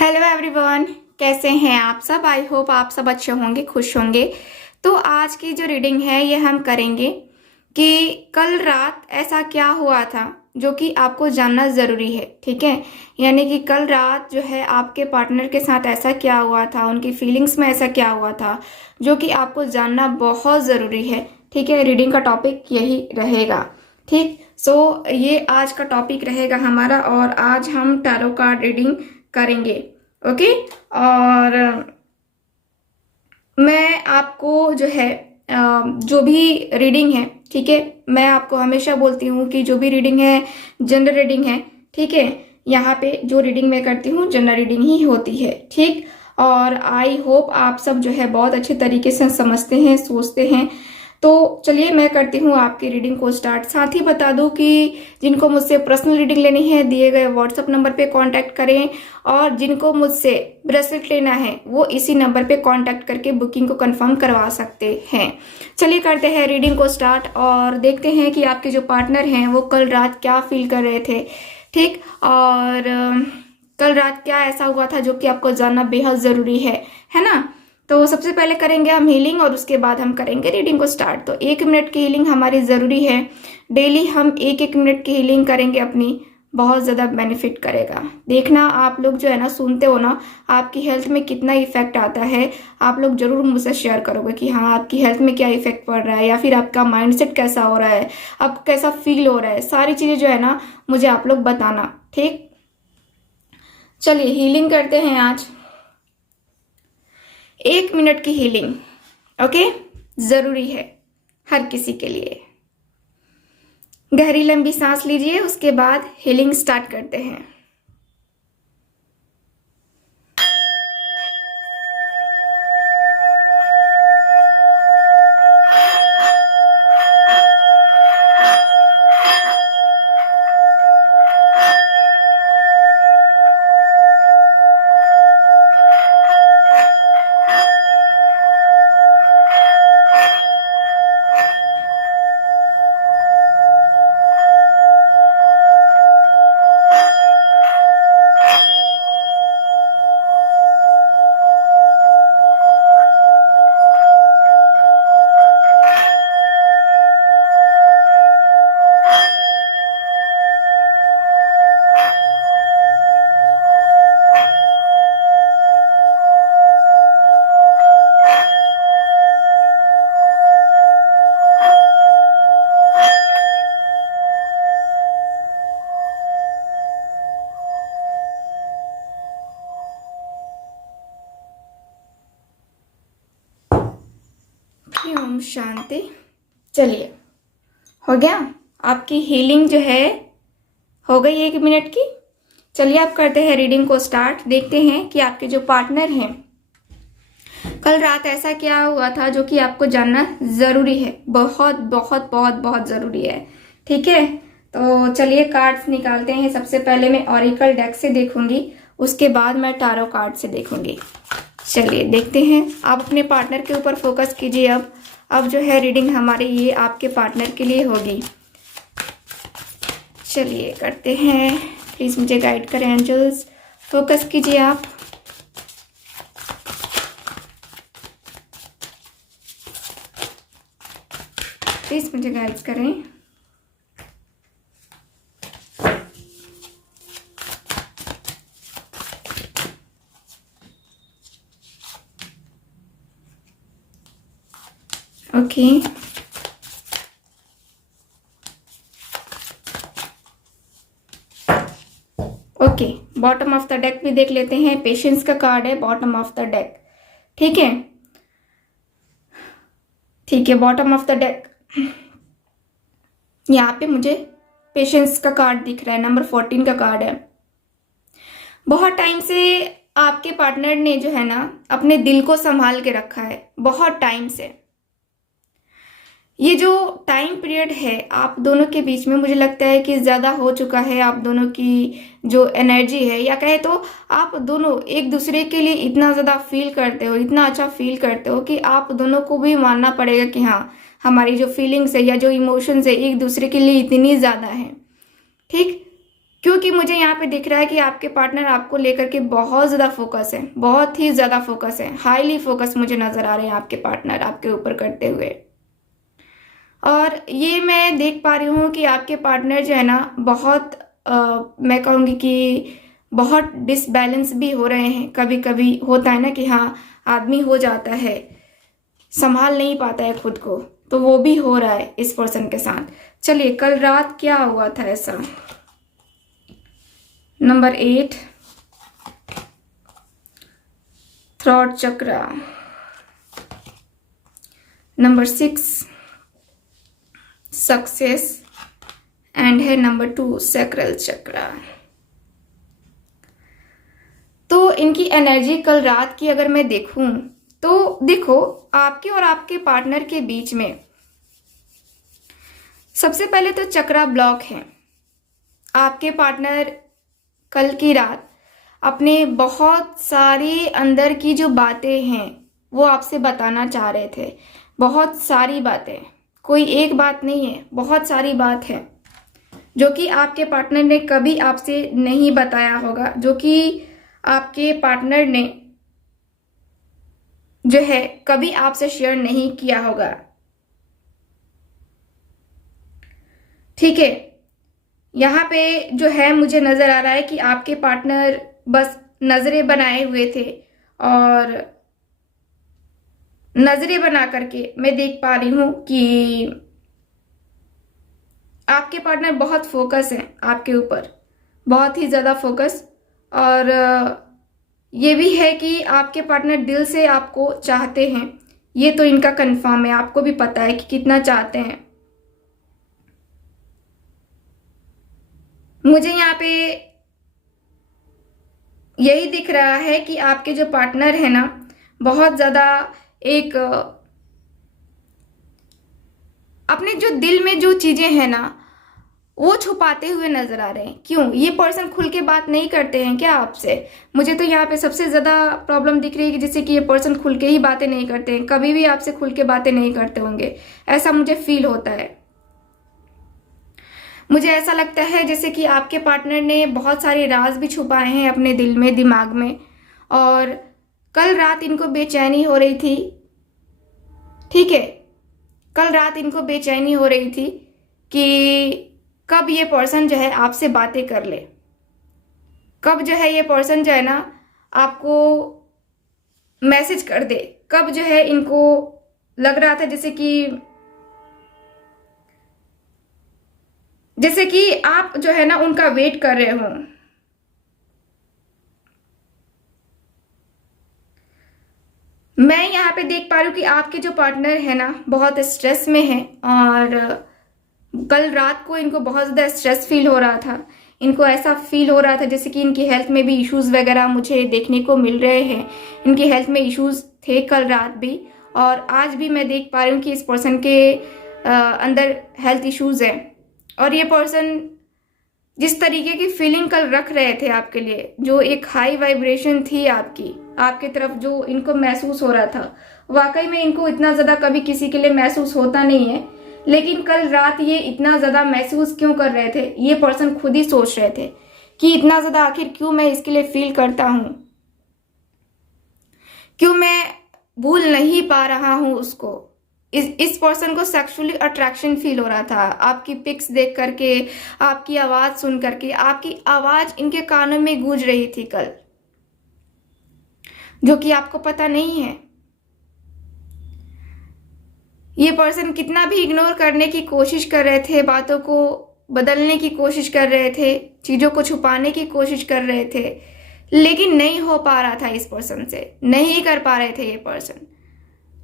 Hello everyone, कैसे हैं आप सब। आई होप आप सब अच्छे होंगे, खुश होंगे। तो आज की जो रीडिंग है ये हम करेंगे कि कल रात ऐसा क्या हुआ था जो कि आपको जानना ज़रूरी है। ठीक है, यानी कि कल रात जो है आपके पार्टनर के साथ ऐसा क्या हुआ था, उनकी फीलिंग्स में ऐसा क्या हुआ था जो कि आपको जानना बहुत ज़रूरी है। ठीक है, रीडिंग का टॉपिक यही रहेगा। ठीक, सो ये आज का टॉपिक रहेगा हमारा और आज हम टैरो कार्ड रीडिंग करेंगे। ओके, और मैं आपको जो है जो भी रीडिंग है, ठीक है, मैं आपको हमेशा बोलती हूँ कि जो भी रीडिंग है जनरल रीडिंग है। ठीक है, यहाँ पे जो रीडिंग मैं करती हूँ जनरल रीडिंग ही होती है। ठीक, और आई होप आप सब जो है बहुत अच्छे तरीके से समझते हैं, सोचते हैं। तो चलिए मैं करती हूँ आपकी रीडिंग को स्टार्ट। साथ ही बता दूँ कि जिनको मुझसे पर्सनल रीडिंग लेनी है दिए गए व्हाट्सएप नंबर पे कांटेक्ट करें, और जिनको मुझसे ब्रेसलेट लेना है वो इसी नंबर पे कांटेक्ट करके बुकिंग को कंफर्म करवा सकते हैं। चलिए करते हैं रीडिंग को स्टार्ट और देखते हैं कि आपके जो पार्टनर हैं वो कल रात क्या फील कर रहे थे। ठीक, और कल रात क्या ऐसा हुआ था जो कि आपको जानना बेहद ज़रूरी है ना। तो सबसे पहले करेंगे हम हीलिंग और उसके बाद हम करेंगे रीडिंग को स्टार्ट। तो 1 मिनट की हीलिंग हमारी ज़रूरी है। डेली हम 1-1 मिनट की हीलिंग करेंगे अपनी, बहुत ज़्यादा बेनिफिट करेगा। देखना आप लोग जो है ना, सुनते हो ना, आपकी हेल्थ में कितना इफेक्ट आता है। आप लोग जरूर मुझसे शेयर करोगे कि हाँ आपकी हेल्थ में क्या इफेक्ट पड़ रहा है, या फिर आपका माइंडसेट कैसा हो रहा है, आपको कैसा फील हो रहा है। सारी चीज़ें जो है ना मुझे आप लोग बताना। ठीक, चलिए हीलिंग करते हैं आज। 1 मिनट की हीलिंग, ओके, ज़रूरी है हर किसी के लिए। गहरी लंबी सांस लीजिए, उसके बाद हीलिंग स्टार्ट करते हैं। ओम शांति। चलिए, हो गया आपकी हीलिंग जो है, हो गई 1 मिनट की। चलिए आप करते हैं रीडिंग को स्टार्ट। देखते हैं कि आपके जो पार्टनर हैं कल रात ऐसा क्या हुआ था जो कि आपको जानना ज़रूरी है। बहुत बहुत बहुत बहुत ज़रूरी है। ठीक है, तो चलिए कार्ड्स निकालते हैं। सबसे पहले मैं ऑरिकल डेक से देखूंगी, उसके बाद मैं टारो कार्ड से देखूंगी। चलिए देखते हैं। आप अपने पार्टनर के ऊपर फोकस कीजिए। अब जो है रीडिंग हमारी ये आपके पार्टनर के लिए होगी। चलिए करते हैं। प्लीज़ मुझे गाइड करें एंजल्स, फोकस कीजिए आप। प्लीज़ मुझे गाइड करें। Okay, okay, bottom of the deck भी देख लेते हैं। पेशेंस का कार्ड है बॉटम ऑफ द डेक। ठीक है, ठीक है, बॉटम ऑफ द डेक यहाँ पे मुझे पेशेंस का कार्ड दिख रहा है, नंबर 14 का कार्ड है। बहुत टाइम से आपके पार्टनर ने जो है ना अपने दिल को संभाल के रखा है, बहुत टाइम से। ये जो टाइम पीरियड है आप दोनों के बीच में, मुझे लगता है कि ज़्यादा हो चुका है। आप दोनों की जो एनर्जी है, या कहे तो आप दोनों एक दूसरे के लिए इतना ज़्यादा फील करते हो, इतना अच्छा फील करते हो कि आप दोनों को भी मानना पड़ेगा कि हाँ हमारी जो फीलिंग्स है या जो इमोशंस है एक दूसरे के लिए इतनी ज़्यादा है। ठीक, क्योंकि मुझे यहाँ पे दिख रहा है कि आपके पार्टनर आपको लेकर के बहुत ज़्यादा फोकस है, बहुत ही ज़्यादा फोकस है, हाईली फोकस मुझे नज़र आ रहे हैं आपके पार्टनर आपके ऊपर करते हुए। और ये मैं देख पा रही हूँ कि आपके पार्टनर जो है ना बहुत मैं कहूँगी कि बहुत डिसबैलेंस भी हो रहे हैं। कभी कभी होता है ना कि हाँ, आदमी हो जाता है, संभाल नहीं पाता है खुद को, तो वो भी हो रहा है इस पर्सन के साथ। चलिए, कल रात क्या हुआ था ऐसा। Number 8 throat chakra, number 6 success and है नंबर 2 सैक्रल चक्रा। तो इनकी एनर्जी कल रात की अगर मैं देखूं तो देखो, आपके और आपके पार्टनर के बीच में सबसे पहले तो चक्रा ब्लॉक है। आपके पार्टनर कल की रात अपने बहुत सारी अंदर की जो बातें हैं वो आपसे बताना चाह रहे थे। बहुत सारी बातें, कोई एक बात नहीं है, बहुत सारी बात है जो कि आपके पार्टनर ने कभी आपसे नहीं बताया होगा, जो कि आपके पार्टनर ने जो है कभी आपसे शेयर नहीं किया होगा। ठीक है, यहाँ पे जो है मुझे नजर आ रहा है कि आपके पार्टनर बस नजरें बनाए हुए थे, और नजरें बना करके मैं देख पा रही हूं कि आपके पार्टनर बहुत फोकस है आपके ऊपर, बहुत ही ज़्यादा फोकस। और ये भी है कि आपके पार्टनर दिल से आपको चाहते हैं, ये तो इनका कंफर्म है, आपको भी पता है कि कितना चाहते हैं। मुझे यहाँ पे यही दिख रहा है कि आपके जो पार्टनर है ना, बहुत ज़्यादा एक अपने जो दिल में जो चीज़ें हैं ना वो छुपाते हुए नजर आ रहे हैं। क्यों? ये पर्सन खुल के बात नहीं करते हैं क्या आपसे? मुझे तो यहाँ पे सबसे ज़्यादा प्रॉब्लम दिख रही है कि जैसे कि ये पर्सन खुल के ही बातें नहीं करते हैं, कभी भी आपसे खुल के बातें नहीं करते होंगे, ऐसा मुझे फील होता है। मुझे ऐसा लगता है जैसे कि आपके पार्टनर ने बहुत सारे राज भी छुपाए हैं अपने दिल में, दिमाग में, और कल रात इनको बेचैनी हो रही थी। ठीक है, कल रात इनको बेचैनी हो रही थी कि कब ये पर्सन जो है आपसे बातें कर ले, कब जो है ये पर्सन जो है ना आपको मैसेज कर दे, कब जो है इनको लग रहा था जैसे कि आप जो है ना उनका वेट कर रहे हो। मैं यहाँ पे देख पा रही हूँ कि आपके जो पार्टनर है ना बहुत स्ट्रेस में है, और कल रात को इनको बहुत ज़्यादा स्ट्रेस फील हो रहा था। इनको ऐसा फील हो रहा था जैसे कि इनकी हेल्थ में भी इश्यूज़ वगैरह मुझे देखने को मिल रहे हैं। इनकी हेल्थ में इश्यूज़ थे कल रात भी, और आज भी मैं देख पा रही हूँ कि इस पर्सन के अंदर हेल्थ इश्यूज़ हैं। और ये पर्सन जिस तरीके की फीलिंग कल रख रहे थे आपके लिए, जो एक हाई वाइब्रेशन थी आपकी तरफ जो इनको महसूस हो रहा था, वाकई में इनको इतना ज़्यादा कभी किसी के लिए महसूस होता नहीं है, लेकिन कल रात ये इतना ज़्यादा महसूस क्यों कर रहे थे, ये पर्सन खुद ही सोच रहे थे कि इतना ज़्यादा आखिर क्यों मैं इसके लिए फील करता हूँ, क्यों मैं भूल नहीं पा रहा हूँ उसको। इस पर्सन को सेक्सुअली अट्रैक्शन फील हो रहा था आपकी पिक्स देख करके, आपकी आवाज़ सुन करके। आपकी आवाज़ इनके कानों में गूंज रही थी कल, जो कि आपको पता नहीं है। ये पर्सन कितना भी इग्नोर करने की कोशिश कर रहे थे, बातों को बदलने की कोशिश कर रहे थे, चीज़ों को छुपाने की कोशिश कर रहे थे, लेकिन नहीं हो पा रहा था इस पर्सन से, नहीं कर पा रहे थे ये पर्सन।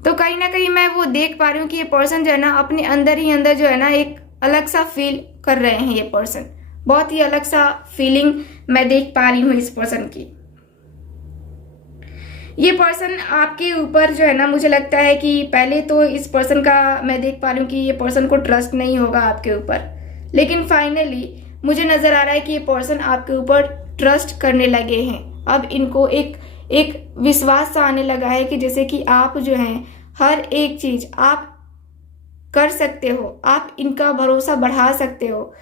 तो कहीं ना कहीं मैं वो देख पा रही हूँ कि ये पर्सन जो है ना अपने अंदर ही अंदर जो है ना एक अलग सा फील कर रहे हैं। ये पर्सन बहुत ही अलग सा फीलिंग मैं देख पा रही हूँ इस पर्सन की। ये पर्सन आपके ऊपर जो है ना, मुझे लगता है कि पहले तो इस पर्सन का मैं देख पा रही हूँ कि ये पर्सन को ट्रस्ट नहीं होगा आपके ऊपर, लेकिन फाइनली मुझे नजर आ रहा है कि ये पर्सन आपके ऊपर ट्रस्ट करने लगे हैं। अब इनको एक विश्वास सा आने लगा है कि जैसे कि आप जो हैं हर एक चीज आप कर सकते हो, आप इनका भरोसा बढ़ा सकते हो।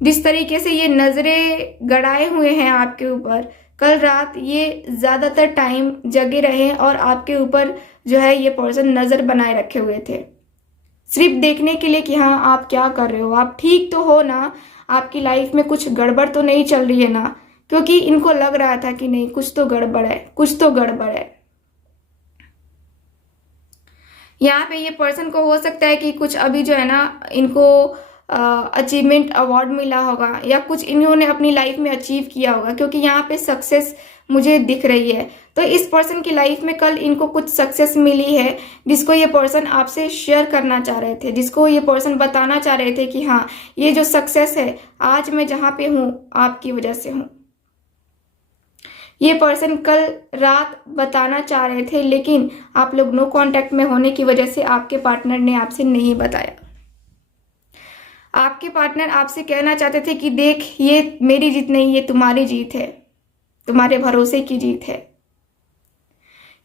जिस तरीके से ये नजरें गड़ाए हुए हैं आपके ऊपर, कल रात ये ज्यादातर टाइम जगे रहे और आपके ऊपर जो है ये पर्सन नजर बनाए रखे हुए थे, सिर्फ देखने के लिए कि हाँ आप क्या कर रहे हो, आप ठीक तो हो ना, आपकी लाइफ में कुछ गड़बड़ तो नहीं चल रही है ना, क्योंकि इनको लग रहा था कि नहीं कुछ तो गड़बड़ है, कुछ तो गड़बड़ है। यहाँ पे ये पर्सन को हो सकता है कि कुछ अभी जो है ना इनको अचीवमेंट अवार्ड मिला होगा या कुछ इन्होंने अपनी लाइफ में अचीव किया होगा, क्योंकि यहाँ पे सक्सेस मुझे दिख रही है। तो इस पर्सन की लाइफ में कल इनको कुछ सक्सेस मिली है जिसको ये पर्सन आपसे शेयर करना चाह रहे थे, जिसको ये पर्सन बताना चाह रहे थे कि हाँ ये जो सक्सेस है आज मैं जहाँ पे हूँ आपकी वजह से हूँ। ये पर्सन कल रात बताना चाह रहे थे, लेकिन आप लोग नो कांटेक्ट में होने की वजह से आपके पार्टनर ने आपसे नहीं बताया। आपके पार्टनर आपसे कहना चाहते थे कि देख ये मेरी जीत नहीं, ये तुम्हारी जीत है, तुम्हारे भरोसे की जीत है।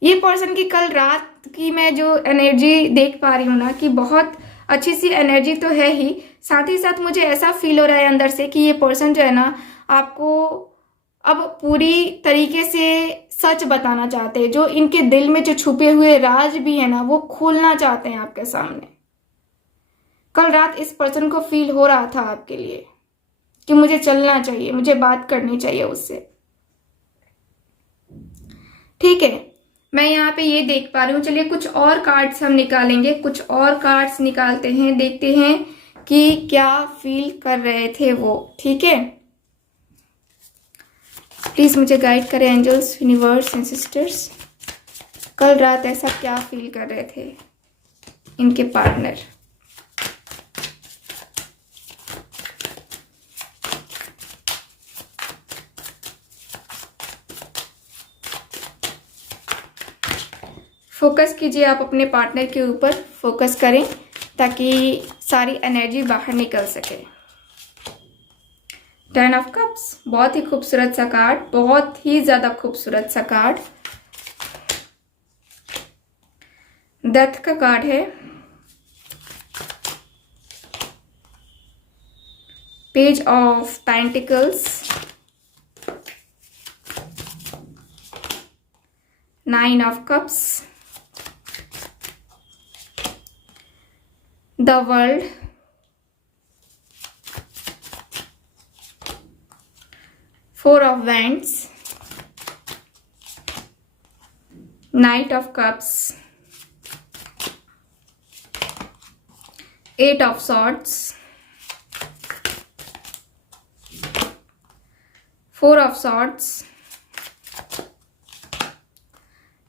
ये पर्सन की कल रात की मैं जो एनर्जी देख पा रही हूँ ना कि बहुत अच्छी सी एनर्जी तो है ही, साथ ही साथ मुझे ऐसा फील हो रहा है अंदर से कि ये पर्सन जो है ना आपको अब पूरी तरीके से सच बताना चाहते हैं, जो इनके दिल में जो छुपे हुए राज भी है ना वो खोलना चाहते हैं आपके सामने। कल रात इस पर्सन को फील हो रहा था आपके लिए कि मुझे चलना चाहिए, मुझे बात करनी चाहिए उससे। ठीक है, मैं यहाँ पे ये देख पा रही हूँ। चलिए कुछ और कार्ड्स हम निकालेंगे, कुछ और कार्ड्स निकालते हैं, देखते हैं कि क्या फील कर रहे थे वो। ठीक है, प्लीज मुझे गाइड करें एंजल्स, यूनिवर्स एंड सिस्टर्स, कल रात ऐसा क्या फील कर रहे थे इनके पार्टनर। फोकस कीजिए आप अपने पार्टनर के ऊपर, फोकस करें ताकि सारी एनर्जी बाहर निकल सके। 10 ऑफ कप्स, बहुत ही खूबसूरत सा कार्ड, बहुत ही ज्यादा खूबसूरत सा कार्ड। डेथ का कार्ड है, page of pentacles, 9 of cups, the world, Four of Wands, Knight of Cups, 8 of Swords, 4 of Swords,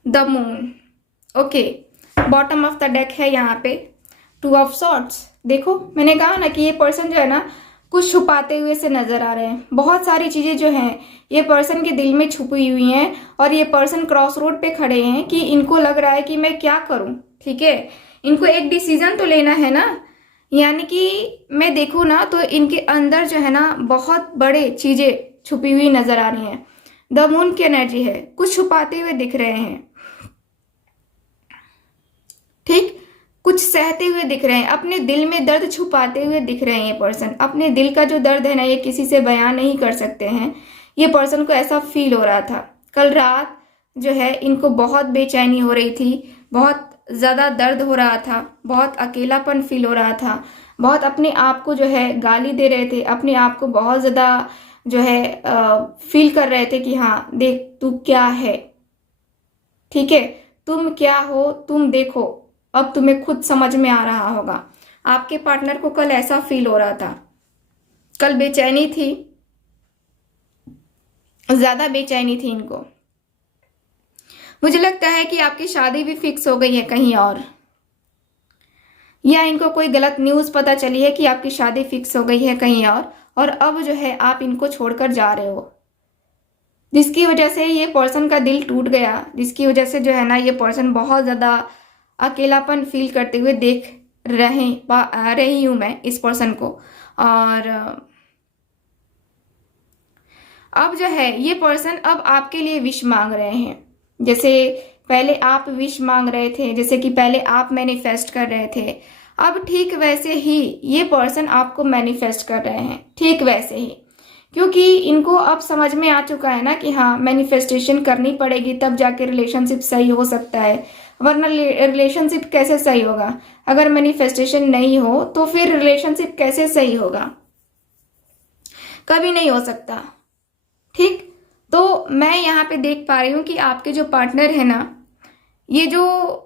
the Moon। Okay, bottom of the deck है यहाँ पे 2 ऑफ Swords। देखो मैंने कहा ना कि ये पर्सन जो है ना कुछ छुपाते हुए से नजर आ रहे हैं। बहुत सारी चीजें जो हैं ये पर्सन के दिल में छुपी हुई हैं और ये पर्सन क्रॉस रोड पे खड़े हैं कि इनको लग रहा है कि मैं क्या करूं। ठीक है, इनको एक डिसीजन तो लेना है ना, यानी कि मैं देखूं ना तो इनके अंदर जो है ना बहुत बड़े चीजें छुपी हुई नजर आ रही हैं। द मून की एनर्जी है, कुछ छुपाते हुए दिख रहे हैं। ठीक, कुछ सहते हुए दिख रहे हैं, अपने दिल में दर्द छुपाते हुए दिख रहे हैं। ये पर्सन अपने दिल का जो दर्द है ना ये किसी से बयान नहीं कर सकते हैं। ये पर्सन को ऐसा फील हो रहा था कल रात जो है, इनको बहुत बेचैनी हो रही थी, बहुत ज़्यादा दर्द हो रहा था, बहुत अकेलापन फील हो रहा था, बहुत अपने आप को जो है गाली दे रहे थे, अपने आप को बहुत ज़्यादा जो है फील कर रहे थे कि हाँ देख तू क्या है, ठीक है तुम क्या हो, तुम देखो, अब तुम्हें खुद समझ में आ रहा होगा। आपके पार्टनर को कल ऐसा फील हो रहा था, कल बेचैनी थी, ज्यादा बेचैनी थी इनको। मुझे लगता है कि आपकी शादी भी फिक्स हो गई है कहीं और, या इनको कोई गलत न्यूज पता चली है कि आपकी शादी फिक्स हो गई है कहीं और अब जो है आप इनको छोड़कर जा रहे हो, जिसकी वजह से ये पर्सन का दिल टूट गया, जिसकी वजह से जो है ना ये पर्सन बहुत ज्यादा अकेलापन फील करते हुए देख रही हूं मैं इस पर्सन को। और अब जो है ये पर्सन अब आपके लिए विश मांग रहे हैं, जैसे पहले आप विश मांग रहे थे, जैसे कि पहले आप मैनिफेस्ट कर रहे थे, अब ठीक वैसे ही ये पर्सन आपको मैनिफेस्ट कर रहे हैं, ठीक वैसे ही, क्योंकि इनको अब समझ में आ चुका है ना कि हाँ मैनिफेस्टेशन करनी पड़ेगी तब जाके रिलेशनशिप सही हो सकता है, वरना रिलेशनशिप कैसे सही होगा। अगर मैनिफेस्टेशन नहीं हो तो फिर रिलेशनशिप कैसे सही होगा, कभी नहीं हो सकता। ठीक, तो मैं यहाँ पे देख पा रही हूँ कि आपके जो पार्टनर है ना, ये जो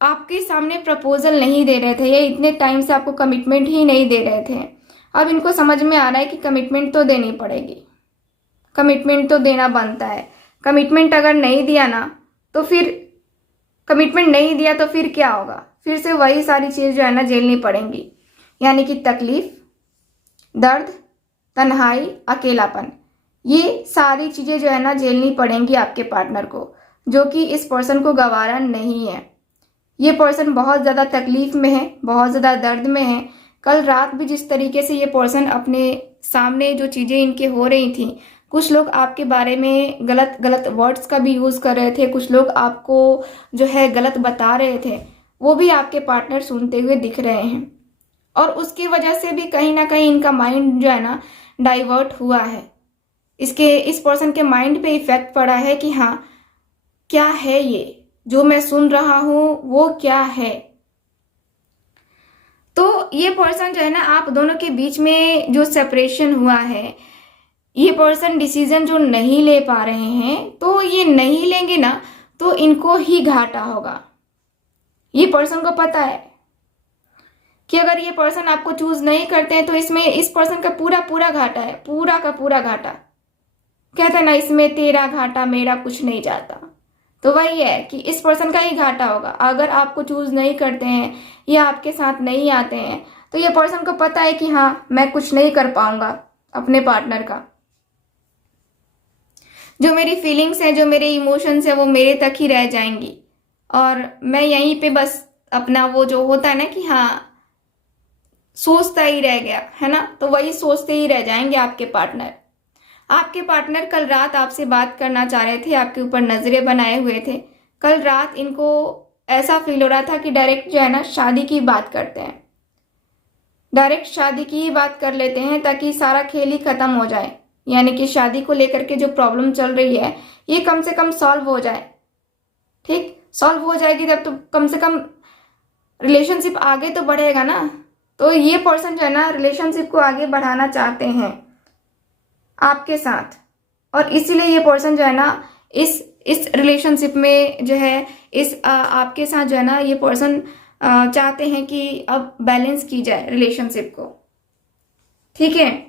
आपके सामने प्रपोजल नहीं दे रहे थे, ये इतने टाइम से आपको कमिटमेंट ही नहीं दे रहे थे, अब इनको समझ में आ रहा है कि कमिटमेंट तो देनी पड़ेगी, कमिटमेंट तो देना बनता है। कमिटमेंट अगर नहीं दिया ना तो फिर कमिटमेंट नहीं दिया तो फिर क्या होगा, फिर से वही सारी चीज़ जो है ना झेलनी पड़ेंगी, यानी कि तकलीफ, दर्द, तन्हाई, अकेलापन, ये सारी चीज़ें जो है ना झेलनी पड़ेंगी आपके पार्टनर को, जो कि इस पर्सन को गवारा नहीं है। ये पर्सन बहुत ज़्यादा तकलीफ में है, बहुत ज़्यादा दर्द में है। कल रात भी जिस तरीके से ये पर्सन अपने सामने जो चीज़ें इनके हो रही थी, कुछ लोग आपके बारे में गलत गलत वर्ड्स का भी यूज़ कर रहे थे, कुछ लोग आपको जो है गलत बता रहे थे, वो भी आपके पार्टनर सुनते हुए दिख रहे हैं। और उसकी वजह से भी कहीं ना कहीं इनका माइंड जो है ना डाइवर्ट हुआ है, इस पर्सन के माइंड पे इफेक्ट पड़ा है कि हाँ क्या है ये जो मैं सुन रहा हूँ, वो क्या है। तो ये पर्सन जो है ना, आप दोनों के बीच में जो सेपरेशन हुआ है, ये पर्सन डिसीजन जो नहीं ले पा रहे हैं, तो ये नहीं लेंगे ना तो इनको ही घाटा होगा। ये पर्सन को पता है कि अगर ये पर्सन आपको चूज नहीं करते हैं तो इसमें इस पर्सन का पूरा पूरा घाटा है, पूरा का पूरा घाटा। कहते हैं ना, इसमें तेरा घाटा मेरा कुछ नहीं जाता, तो वही है कि इस पर्सन का ही घाटा होगा। अगर आपको चूज नहीं करते हैं या आपके साथ नहीं आते हैं तो ये पर्सन को पता है कि हाँ मैं कुछ नहीं कर पाऊंगा अपने पार्टनर का, जो मेरी फीलिंग्स है, जो मेरे इमोशंस है, वो मेरे तक ही रह जाएंगी और मैं यहीं पे बस अपना वो जो होता है ना कि हाँ सोचता ही रह गया है ना, तो वही सोचते ही रह जाएंगे आपके पार्टनर। आपके पार्टनर कल रात आपसे बात करना चाह रहे थे, आपके ऊपर नजरें बनाए हुए थे। कल रात इनको ऐसा फील हो रहा था कि डायरेक्ट जो है ना शादी की बात करते हैं, डायरेक्ट शादी की ही बात कर लेते हैं ताकि सारा खेल ही खत्म हो जाए, यानी कि शादी को लेकर के जो प्रॉब्लम चल रही है ये कम से कम सॉल्व हो जाए। ठीक, सॉल्व हो जाएगी तब तो कम से कम रिलेशनशिप आगे तो बढ़ेगा ना। तो ये पर्सन जो है ना रिलेशनशिप को आगे बढ़ाना चाहते हैं आपके साथ, और इसीलिए ये पर्सन जो है ना इस रिलेशनशिप में जो है आपके साथ जो है ना ये पर्सन चाहते हैं कि अब बैलेंस की जाए रिलेशनशिप को। ठीक है,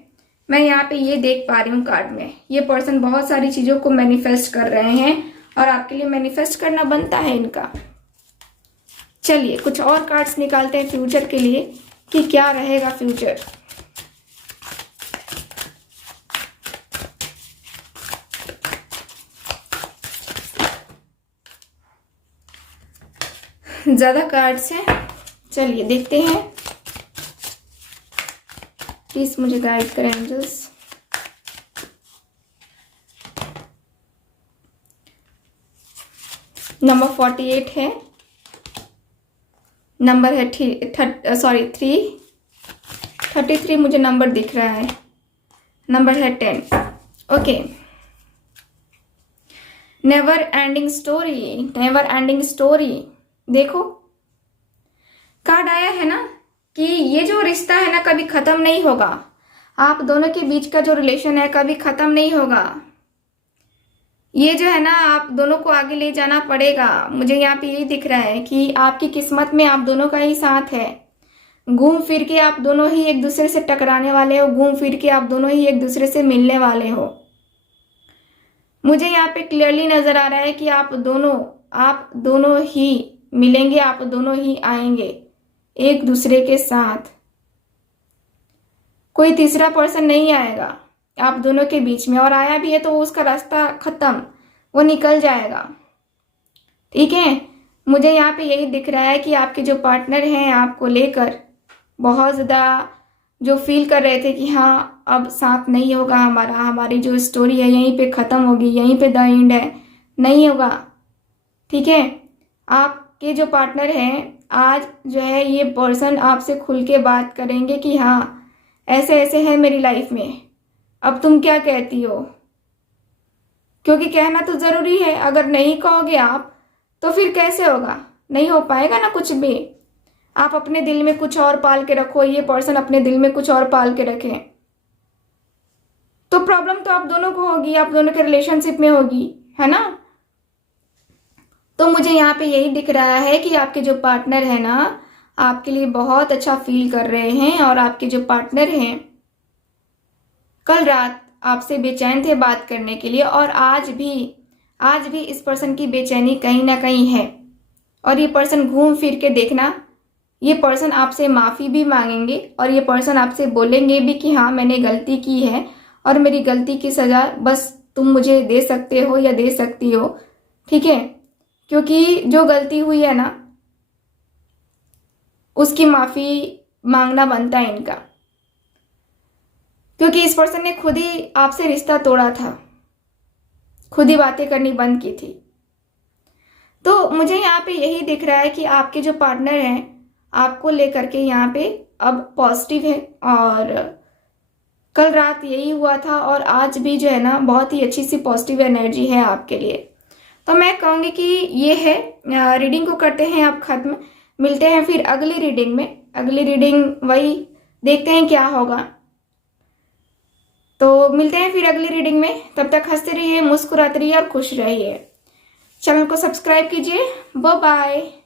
मैं यहाँ पे ये देख पा रही हूँ कार्ड में, ये पर्सन बहुत सारी चीजों को मैनिफेस्ट कर रहे हैं और आपके लिए मैनिफेस्ट करना बनता है इनका। चलिए कुछ और कार्ड्स निकालते हैं फ्यूचर के लिए कि क्या रहेगा फ्यूचर। ज्यादा कार्ड्स हैं, चलिए देखते हैं। प्लीज मुझे गाइड करें एंजल्स। नंबर 48 है, नंबर है 33 मुझे नंबर दिख रहा है, नंबर है 10। Okay, never ending story, never ending story. देखो कार्ड आया है ना कि ये जो रिश्ता है ना कभी खत्म नहीं होगा, आप दोनों के बीच का जो रिलेशन है कभी खत्म नहीं होगा। ये जो है ना आप दोनों को आगे ले जाना पड़ेगा। मुझे यहाँ पे यही दिख रहा है कि आपकी किस्मत में आप दोनों का ही साथ है। घूम फिर के आप दोनों ही एक दूसरे से टकराने वाले हो, घूम फिर के आप दोनों ही एक दूसरे से मिलने वाले हो। मुझे यहाँ पे क्लियरली नजर आ रहा है कि आप दोनों ही मिलेंगे, आप दोनों ही आएंगे एक दूसरे के साथ। कोई तीसरा पर्सन नहीं आएगा आप दोनों के बीच में, और आया भी है तो उसका रास्ता खत्म, वो निकल जाएगा। ठीक है, मुझे यहाँ पे यही दिख रहा है कि आपके जो पार्टनर हैं आपको लेकर बहुत ज़्यादा जो फील कर रहे थे कि हाँ अब साथ नहीं होगा हमारा, हमारी जो स्टोरी है यहीं पे ख़त्म होगी, यहीं पे द एंड है, नहीं होगा। ठीक है, आपके जो पार्टनर हैं आज जो है ये पर्सन आपसे खुल के बात करेंगे कि हाँ ऐसे ऐसे है मेरी लाइफ में, अब तुम क्या कहती हो। क्योंकि कहना तो ज़रूरी है, अगर नहीं कहोगे आप तो फिर कैसे होगा, नहीं हो पाएगा ना कुछ भी। आप अपने दिल में कुछ और पाल के रखो, ये पर्सन अपने दिल में कुछ और पाल के रखे, तो प्रॉब्लम तो आप दोनों को होगी, आप दोनों के रिलेशनशिप में होगी, है ना। तो मुझे यहाँ पे यही दिख रहा है कि आपके जो पार्टनर है ना आपके लिए बहुत अच्छा फील कर रहे हैं, और आपके जो पार्टनर हैं कल रात आपसे बेचैन थे बात करने के लिए, और आज भी इस पर्सन की बेचैनी कहीं ना कहीं है। और ये पर्सन घूम फिर के देखना, ये पर्सन आपसे माफ़ी भी मांगेंगे, और ये पर्सन आपसे बोलेंगे भी कि हाँ मैंने गलती की है, और मेरी गलती की सज़ा बस तुम मुझे दे सकते हो या दे सकती हो, ठीक है। क्योंकि जो गलती हुई है ना उसकी माफ़ी मांगना बनता है इनका, क्योंकि इस पर्सन ने खुद ही आपसे रिश्ता तोड़ा था, खुद ही बातें करनी बंद की थी। तो मुझे यहाँ पे यही दिख रहा है कि आपके जो पार्टनर हैं आपको लेकर के यहाँ पे अब पॉजिटिव है, और कल रात यही हुआ था, और आज भी जो है ना बहुत ही अच्छी सी पॉजिटिव एनर्जी है आपके लिए। तो मैं कहूँगी कि ये है, रीडिंग को करते हैं आप ख़त्म, मिलते हैं फिर अगली रीडिंग में। अगली रीडिंग वही देखते हैं क्या होगा, तो मिलते हैं फिर अगली रीडिंग में। तब तक हंसते रहिए, मुस्कुराते रहिए और खुश रहिए। चैनल को सब्सक्राइब कीजिए। Bye bye.